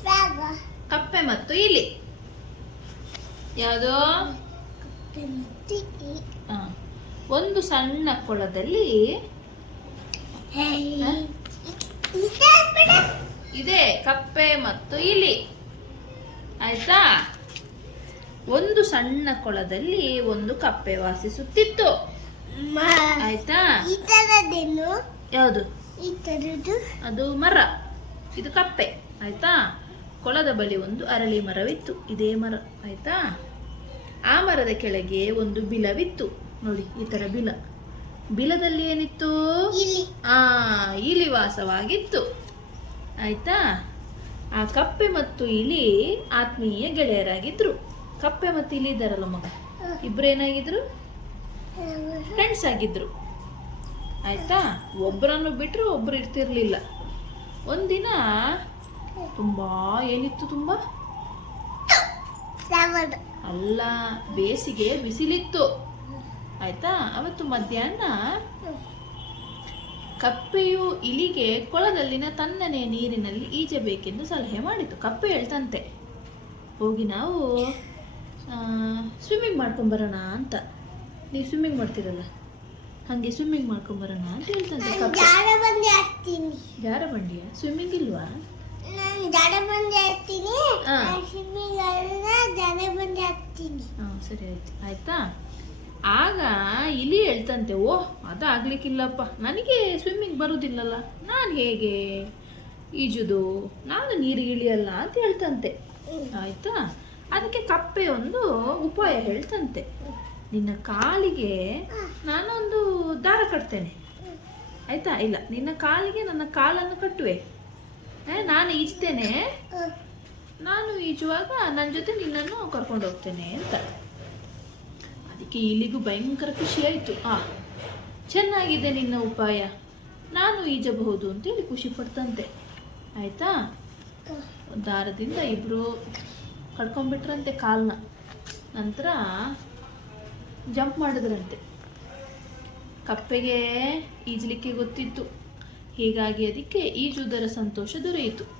ಫ್ರಾಗ ಕಪ್ಪೆ ಮತ್ತು ಇಲಿ. ಯಾವುದು? ಒಂದು ಸಣ್ಣ ಕೊಳದಲ್ಲಿ ಹೇ ಇದೆ ಇದೆ ಕಪ್ಪೆ ಮತ್ತು ಇಲಿ. ಆಯ್ತಾ? ಒಂದು ಸಣ್ಣ ಕೊಳದಲ್ಲಿ ಒಂದು ಕಪ್ಪೆ ವಾಸಿಸುತ್ತಿತ್ತು. ಆಯ್ತಾ? ಯಾವುದು? ಈ ಥರದ್ದು ಅದು ಮರ. ಇದು ಕಪ್ಪೆ ಆಯ್ತಾ? ಕೊಳದ ಬಳಿ ಒಂದು ಅರಳಿ ಮರವಿತ್ತು ಇದೇ ಮರ ಆಯ್ತಾ? ಆ ಮರದ ಕೆಳಗೆ ಒಂದು ಬಿಲವಿತ್ತು. ನೋಡಿ ಈ ತರ ಬಿಲ. ಬಿಲದಲ್ಲಿ ಏನಿತ್ತು? ಆ ಇಲಿ ವಾಸವಾಗಿತ್ತು ಆಯ್ತಾ? ಆ ಕಪ್ಪೆ ಮತ್ತು ಇಲಿ ಆತ್ಮೀಯ ಗೆಳೆಯರಾಗಿದ್ರು. ಕಪ್ಪೆ ಮತ್ತು ಇಲಿ ಇದ್ದಾರಲ್ಲ ಮಗ? ಇಬ್ರು ಏನಾಗಿದ್ರು? ಫ್ರೆಂಡ್ಸ್ ಆಗಿದ್ರು. ಆಯ್ತಾ? ಒಬ್ಬರನ್ನು ಬಿಟ್ಟರೆ ಒಬ್ಬರು ಇರ್ತಿರಲಿಲ್ಲ. ಒಂದಿನ ತುಂಬ ಏನಿತ್ತು ತುಂಬ? ಅಲ್ಲ ಬೇಸಿಗೆ ಬಿಸಿಲಿತ್ತು. ಆಯಿತಾ? ಅವತ್ತು ಮಧ್ಯಾಹ್ನ ಕಪ್ಪೆಯು ಇಲಿಗೆ ಕೊಳದಲ್ಲಿನ ತನ್ನನೇ ನೀರಿನಲ್ಲಿ ಈಜಬೇಕೆಂದು ಸಲಹೆ ಮಾಡಿತು. ಕಪ್ಪೆ ಹೇಳ್ತಂತೆ. ಹೋಗಿ ನಾವು ಸ್ವಿಮ್ಮಿಂಗ್ ಮಾಡ್ಕೊಂಬರೋಣ ಅಂತ. ನೀವು ಸ್ವಿಮ್ಮಿಂಗ್ ಮಾಡ್ತೀರಲ್ಲ? ಹಾಗೆ ಸ್ವಿಮ್ಮಿಂಗ್ ಮಾಡ್ಕೊಂಬರೋಣ ಅಂತ ಹೇಳ್ತಂತೆ ಜಾಡ ಬಂದಿ ಹಾಕ್ತೀನಿ. ಜಾರ ಬಂಡಿಯ ಸ್ವಿಮ್ಮಿಂಗ್ ಇಲ್ವಾ? ನಾನು ಜಾಡ ಬಂದಿ ಹಾಕ್ತೀನಿ. ಹಾ. ಸ್ವಿಮ್ಮಿಂಗ್ ಅಲ್ಲ ಬಂದಿ ಹಾಕ್ತೀನಿ. ಹಾಂ ಸರಿ ಆಯ್ತು. ಆಯ್ತಾ? ಆಗ ಇಲಿ ಹೇಳ್ತಂತೆ ಓಹ್ ಅದು ಆಗ್ಲಿಕ್ಕಿಲ್ಲಪ್ಪ ನನಗೆ ಸ್ವಿಮ್ಮಿಂಗ್ ಬರುವುದಿಲ್ಲಲ್ಲ ನಾನು ಹೇಗೆ? ಈಜುದು? ನಾನು ನೀರಿಗೆ ಇಳಿಯಲ್ಲ ಅಂತ ಹೇಳ್ತಂತೆ. ಆಯ್ತಾ? ಅದಕ್ಕೆ ಕಪ್ಪೆ ಒಂದು ಉಪಾಯ ಹೇಳ್ತಂತೆ. ನಿನ್ನ ಕಾಲಿಗೆ ನಾನೊಂದು ದಾರ ಕಟ್ತೇನೆ. ಆಯ್ತಾ? ಇಲ್ಲ, ನಿನ್ನ ಕಾಲಿಗೆ ನನ್ನ ಕಾಲನ್ನು ಕಟ್ಟುವೆ. ನಾನು ಈಜ್ತೇನೆ. ನಾನು ಈಜುವಾಗ ನನ್ನ ಜೊತೆ ನಿನ್ನನ್ನು ಕರ್ಕೊಂಡು ಹೋಗ್ತೇನೆ ಅಂತ. ಅದಕ್ಕೆ ಇಲ್ಲಿಗೂ ಭಯಂಕರ ಖುಷಿ ಆಯಿತು ಆ, ಚೆನ್ನಾಗಿದೆ ನಿನ್ನ ಉಪಾಯ. ನಾನು ಈಜಬಹುದು ಅಂತೇಳಿ ಖುಷಿ ಪಡ್ತಂತೆ. ಆಯ್ತಾ? ದಾರದಿಂದ ಇಬ್ಬರು ಕಡ್ಕೊಂಡ್ಬಿಟ್ರಂತೆ ಕಾಲನ್ನ ನಂತರ ಜಂಪ್ ಮಾಡಿದ್ರಂತೆ. ಕಪ್ಪೆಗೆ ಈಜಲಿಕ್ಕೆ ಗೊತ್ತಿತ್ತು. ಹೀಗಾಗಿ ಅದಕ್ಕೆ ಈಜುವುದರ ಸಂತೋಷ ದೊರೆಯಿತು.